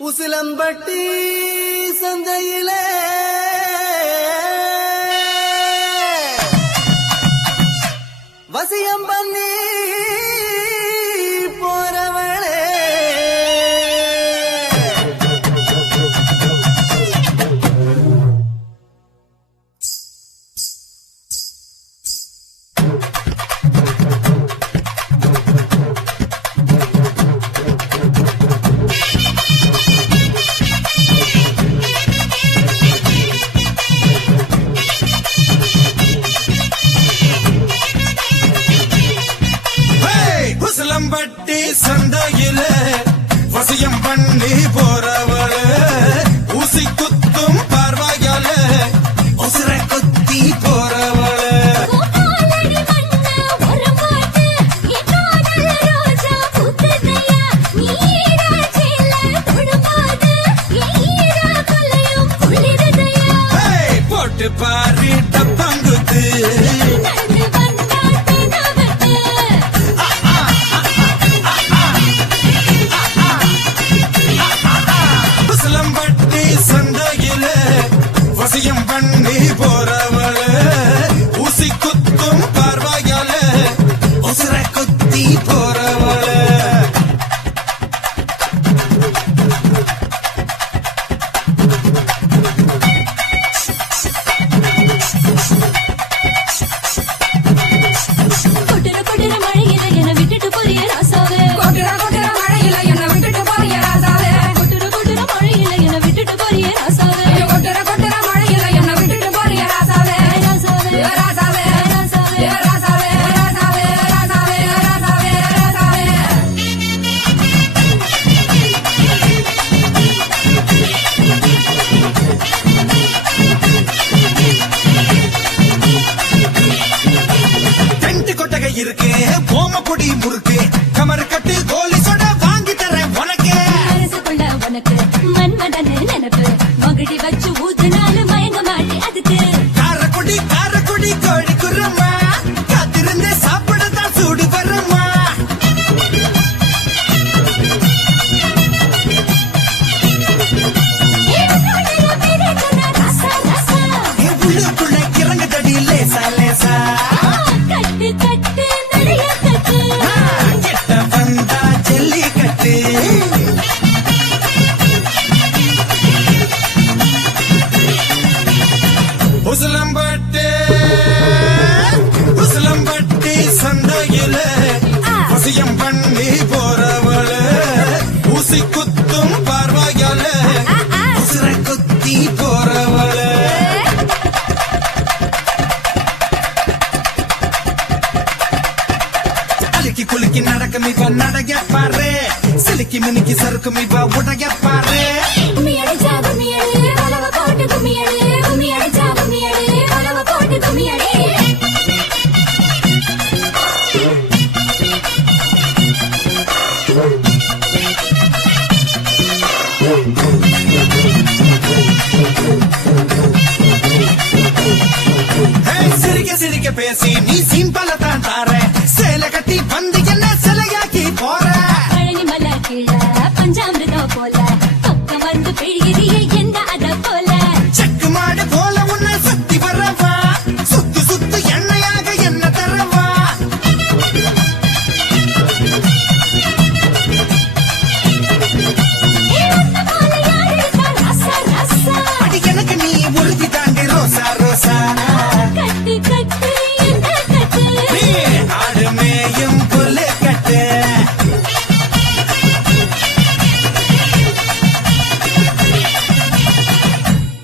உசிலம்பட்டி சந்தையிலே வசியம் பண்ணி போறவளே உசிலம்பட்டி சந்தையில வசியம் பண்ணி போறவள ஊசி குத்தும் பார்வையால உசிர குத்தி போறவள போட்டு பாரி டப்பாங்குத்து சந்தையில வசியம் பண்ணி போறவள ஊசி குத்தும் பார்வையால உசிர குத்தி போறவள இருக்கு ஓமப்பொடி முறுக்கு கமர் கட்டு கோலி சொட வாங்கி தரேன் உனக்கு உனக்கு மன்மதன் நினைப்பு மகிழி வச்சு ஊதுனாலு மயங்க மாட்டி அதுக்கு காரக்குடி கோழி குரம்மா காத்திருந்தே சாப்பிடத்தான் சூடு வரம்மா உள்ளுக்குள்ள இறங்க தடி லேசா லேசா உசிலம்பட்டி சந்தையில வசியம் பண்ணி போறவள ஊசி குத்தும் பார்வையால உசிர குத்தி போறவள அழுக்கி குலுக்கி நடக்கும் இவ நடைய பாரு சிலுக்கி மினுக்கி சறுக்கும் இவ உடைய பாரு சிரிக்க சிரிக்க பேசி நீ சிம்பல தான் தார சேலை கட்டி வந்து என்ன சிலையாக்கி போற பழனி மலை கீழ பஞ்சாமிரதம் போல பக்கம் வந்து பெய்கிறீ